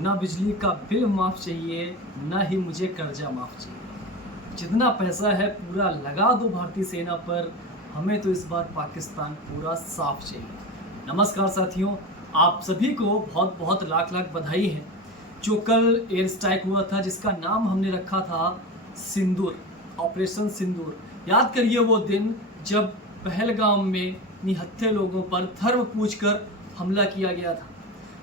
ना बिजली का बिल माफ़ चाहिए, ना ही मुझे कर्जा माफ़ चाहिए। जितना पैसा है पूरा लगा दो भारतीय सेना पर, हमें तो इस बार पाकिस्तान पूरा साफ चाहिए। नमस्कार साथियों, आप सभी को बहुत बहुत लाख लाख बधाई है। जो कल एयर स्ट्राइक हुआ था जिसका नाम हमने रखा था सिंदूर, ऑपरेशन सिंदूर। याद करिए वो दिन जब पहलगाम में निहत्थे लोगों पर धर्म पूछकर हमला किया गया था।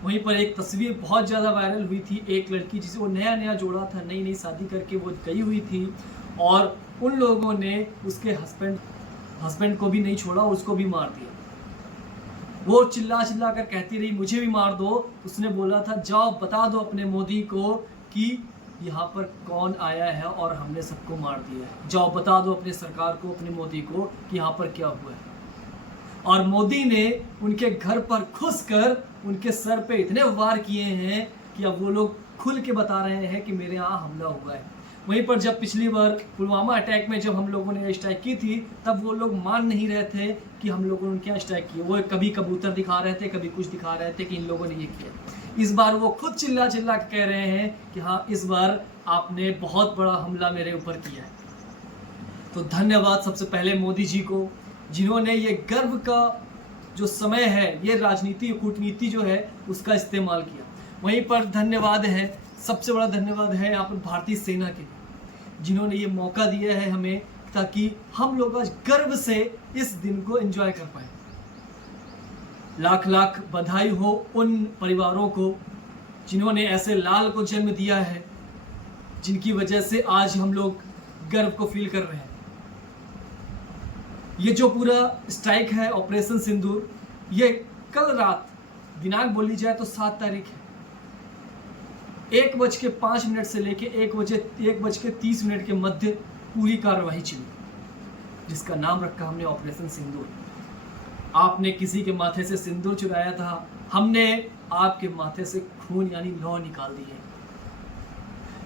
वहीं पर एक तस्वीर बहुत ज़्यादा वायरल हुई थी, एक लड़की जिसे वो नया नया जोड़ा था, नई नई शादी करके वो गई हुई थी और उन लोगों ने उसके हस्बैंड को भी नहीं छोड़ा, उसको भी मार दिया। वो चिल्ला चिल्ला कर कहती रही मुझे भी मार दो। उसने बोला था जाओ बता दो अपने मोदी को कि यहाँ पर कौन आया है और हमने सबको मार दिया है। जाओ बता दो अपने सरकार को, अपने मोदी को कि यहाँ पर क्या हुआ है। और मोदी ने उनके घर पर घुसकर उनके सर पे इतने वार किए हैं कि अब वो लोग खुल के बता रहे हैं कि मेरे यहाँ हमला हुआ है। वहीं पर जब पिछली बार पुलवामा अटैक में जब हम लोगों ने स्ट्राइक की थी, तब वो लोग मान नहीं रहे थे कि हम लोगों ने उनके यहाँ स्ट्राइक की। वो कभी कबूतर दिखा रहे थे, कभी कुछ दिखा रहे थे कि इन लोगों ने ये किया। इस बार वो खुद चिल्ला चिल्ला के कह रहे हैं कि हाँ, इस बार आपने बहुत बड़ा हमला मेरे ऊपर किया है। तो धन्यवाद सबसे पहले मोदी जी को, जिन्होंने ये गर्व का जो समय है, ये राजनीति कूटनीति जो है उसका इस्तेमाल किया। वहीं पर धन्यवाद है, सबसे बड़ा धन्यवाद है यहाँ पर भारतीय सेना के, जिन्होंने ये मौका दिया है हमें ताकि हम लोग आज गर्व से इस दिन को एंजॉय कर पाए। लाख लाख बधाई हो उन परिवारों को जिन्होंने ऐसे लाल को जन्म दिया है, जिनकी वजह से आज हम लोग गर्व को फील कर रहे हैं। ये जो पूरा स्ट्राइक है ऑपरेशन सिंदूर, ये कल रात, दिनांक बोली जाए तो 7 तारीख है, 1:05 से लेके 1:30 के मध्य पूरी कार्रवाई चली, जिसका नाम रखा हमने ऑपरेशन सिंदूर। आपने किसी के माथे से सिंदूर चुराया था, हमने आपके माथे से खून यानी लौ निकाल दिए।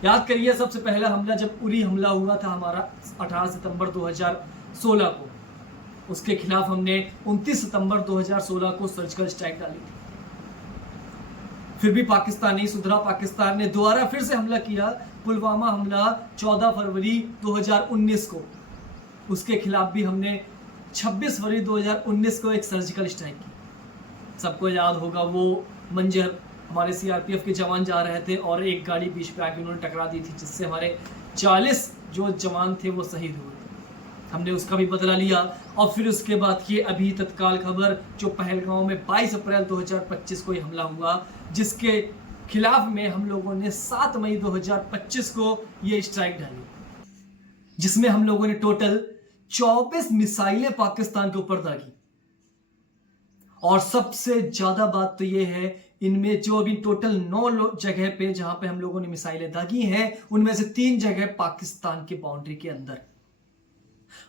याद करिए सबसे पहला हमला जब उरी हमला हुआ था हमारा 18 सितंबर 2016 को, उसके खिलाफ हमने 29 सितंबर 2016 को सर्जिकल स्ट्राइक डाली थी। फिर भी पाकिस्तान नहीं सुधरा, पाकिस्तान ने दोबारा फिर से हमला किया। पुलवामा हमला 14 फरवरी 2019 को, उसके खिलाफ भी हमने 26 फरवरी 2019 को एक सर्जिकल स्ट्राइक की। सबको याद होगा वो मंजर, हमारे सीआरपीएफ के जवान जा रहे थे और एक गाड़ी बीच पे आके उन्होंने टकरा दी थी, जिससे हमारे 40 जो जवान थे वो शहीद हुए। हमने उसका भी बदला लिया। और फिर उसके बाद ये अभी तत्काल खबर जो पहलगांव में 22 अप्रैल 2025 को ये हमला हुआ, जिसके खिलाफ में हम लोगों ने 7 मई 2025 को ये स्ट्राइक डाली, जिसमें हम लोगों ने टोटल 24 मिसाइलें पाकिस्तान के ऊपर दागी। और सबसे ज्यादा बात तो ये है, इनमें जो अभी टोटल 9 जगह पे जहां पे हम लोगों ने मिसाइलें दागी हैं, उनमें से 3 जगह पाकिस्तान की बाउंड्री के अंदर।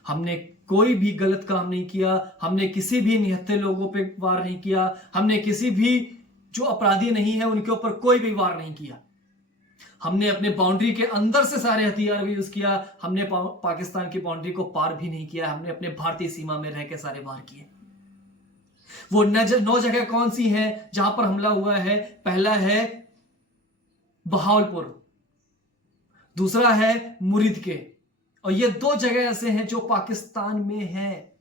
हमने कोई भी गलत काम नहीं किया, हमने किसी भी निहत्थे लोगों पे वार नहीं किया, हमने किसी भी जो अपराधी नहीं है उनके ऊपर कोई भी वार नहीं किया। हमने अपने बाउंड्री के अंदर से सारे हथियार भी यूज किया, हमने पाकिस्तान की बाउंड्री को पार भी नहीं किया, हमने अपने भारतीय सीमा में रह के सारे वार किए। वो 9 जगह कौन सी हैं जहां पर हमला हुआ है? पहला है बहावलपुर, दूसरा है मुरीदके, और ये 2 जगह ऐसे हैं जो पाकिस्तान में हैं,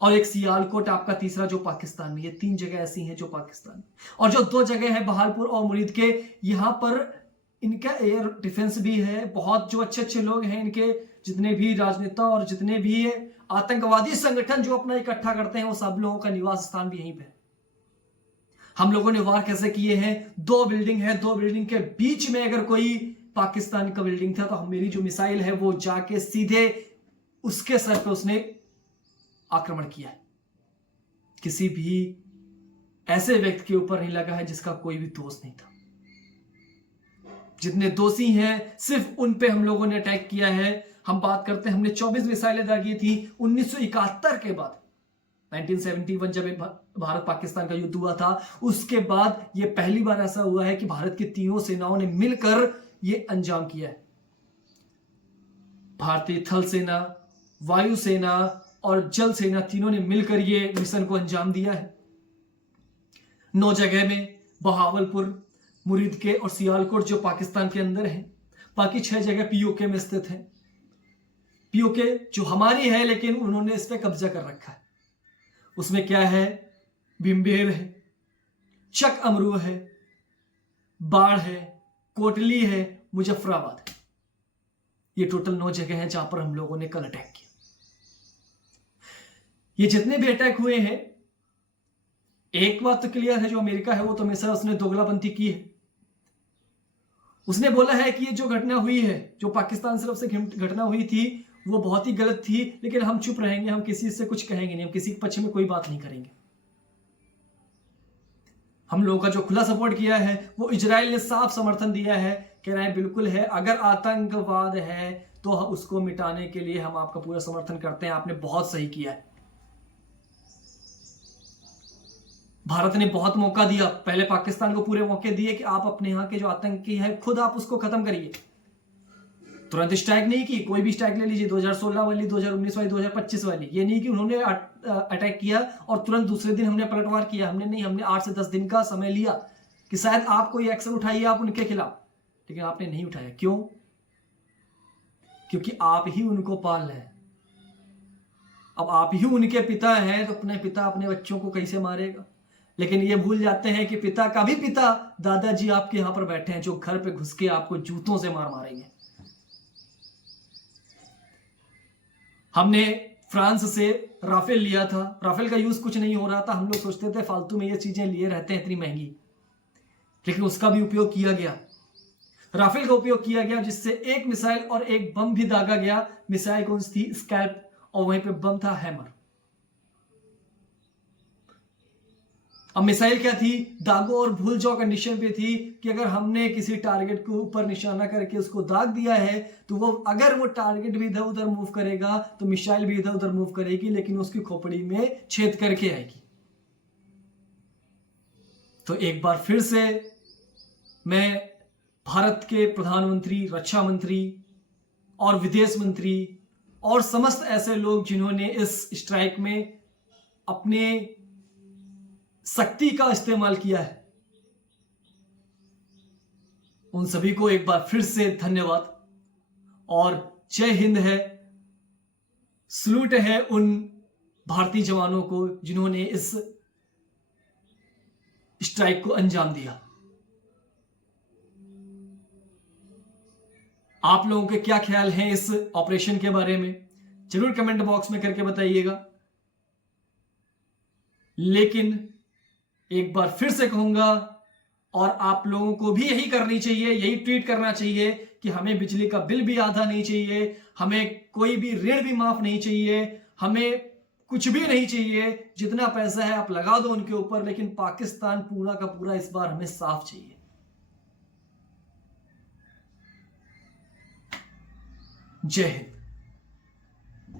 और एक सियालकोट आपका तीसरा जो पाकिस्तान में। ये 3 जगह ऐसी हैं जो पाकिस्तान में। और जो 2 जगह है बहावलपुर और मुरीदके, यहां पर इनका एयर डिफेंस भी है। बहुत जो अच्छे अच्छे लोग हैं इनके, जितने भी राजनेता और जितने भी आतंकवादी संगठन जो अपना इकट्ठा करते हैं, वो सब लोगों का निवास स्थान भी यहीं पे। हम लोगों ने वार कैसे किए हैं? 2 बिल्डिंग है, 2 बिल्डिंग के बीच में अगर कोई पाकिस्तान का बिल्डिंग था तो मेरी जो मिसाइल है वो जाके सीधे उसके सर पे उसने आक्रमण किया है। किसी भी ऐसे व्यक्ति के ऊपर नहीं लगा है जिसका कोई भी दोष नहीं था। जितने दोषी हैं सिर्फ उन पे हम लोगों ने अटैक किया है। हम बात करते हैं, हमने 24 मिसाइलें दागी थी 1971 के बाद, 1971 जब भारत पाकिस्तान का युद्ध हुआ था, उसके बाद ये पहली बार ऐसा हुआ है कि भारत की तीनों सेनाओं ने मिलकर ये अंजाम किया है। भारतीय थल सेना, वायु सेना और जल सेना तीनों ने मिलकर ये मिशन को अंजाम दिया है। 9 जगह में बहावलपुर, मुरीदके और सियालकोट जो पाकिस्तान के अंदर है, बाकी 6 जगह पीओके में स्थित है। पीओके जो हमारी है लेकिन उन्होंने इस पे कब्जा कर रखा है। उसमें क्या है, बिम्बेर है, चक अमरू है, बाढ़ है, कोटली है, मुजफ्फराबाद है। ये टोटल 9 जगह हैं जहां पर हम लोगों ने कल अटैक किया। ये जितने भी अटैक हुए हैं, एक बात तो क्लियर है, जो अमेरिका है वो तो हमेशा उसने दोगलापंथी की है। उसने बोला है कि ये जो घटना हुई है, जो पाकिस्तान तरफ से घटना हुई थी, वो बहुत ही गलत थी, लेकिन हम चुप रहेंगे, हम किसी से कुछ कहेंगे नहीं, हम किसी के पक्ष में कोई बात नहीं करेंगे। हम लोगों का जो खुला सपोर्ट किया है वो इजराइल ने साफ समर्थन दिया है, कह रहे हैं बिल्कुल है, अगर आतंकवाद है तो उसको मिटाने के लिए हम आपका पूरा समर्थन करते हैं, आपने बहुत सही किया है। भारत ने बहुत मौका दिया, पहले पाकिस्तान को पूरे मौके दिए कि आप अपने यहां के जो आतंकी है खुद आप उसको खत्म करिए। तुरंत स्ट्राइक नहीं की, कोई भी स्ट्राइक ले लीजिए, 2016 वाली, 2019 वाली, 2025 वाली, ये नहीं कि उन्होंने अटैक किया और तुरंत दूसरे दिन हमने पलटवार किया। हमने नहीं, हमने 8 से 10 दिन का समय लिया कि शायद आप कोई एक्शन उठाइए आप उनके खिलाफ, लेकिन आपने नहीं उठाया। क्यों? क्योंकि आप ही उनको पाल रहे हैं। अब आप ही उनके पिता हैं तो अपने पिता अपने बच्चों को कैसे मारेगा? लेकिन ये भूल जाते हैं कि पिता का भी पिता दादाजी आपके यहां पर बैठे हैं, जो घर पे घुस के आपको जूतों से मार मारेंगे। हमने फ्रांस से राफेल लिया था, राफेल का यूज कुछ नहीं हो रहा था, हम लोग सोचते थे फालतू में ये चीजें लिए रहते हैं इतनी महंगी, लेकिन उसका भी उपयोग किया गया। राफेल का उपयोग किया गया जिससे एक मिसाइल और एक बम भी दागा गया। मिसाइल कौन सी थी? स्कैल्प, और वहीं पे बम था हैमर। अब मिसाइल क्या थी? दागो और भूल जाओ कंडीशन पे थी कि अगर हमने किसी टारगेट को ऊपर निशाना करके उसको दाग दिया है तो वो, अगर वो टारगेट भी इधर उधर मूव करेगा तो मिसाइल भी इधर उधर मूव करेगी, लेकिन उसकी खोपड़ी में छेद करके आएगी। तो एक बार फिर से मैं भारत के प्रधानमंत्री, रक्षा मंत्री और विदेश मंत्री और समस्त ऐसे लोग जिन्होंने इस स्ट्राइक में अपने शक्ति का इस्तेमाल किया है, उन सभी को एक बार फिर से धन्यवाद और जय हिंद है। सलूट है उन भारतीय जवानों को जिन्होंने इस स्ट्राइक को अंजाम दिया। आप लोगों के क्या ख्याल हैं इस ऑपरेशन के बारे में? जरूर कमेंट बॉक्स में करके बताइएगा। लेकिन एक बार फिर से कहूंगा, और आप लोगों को भी यही करनी चाहिए, यही ट्वीट करना चाहिए कि हमें बिजली का बिल भी आधा नहीं चाहिए, हमें कोई भी ऋण भी माफ नहीं चाहिए, हमें कुछ भी नहीं चाहिए। जितना पैसा है आप लगा दो उनके ऊपर, लेकिन पाकिस्तान पूरा का पूरा इस बार हमें साफ चाहिए। जय हिंद।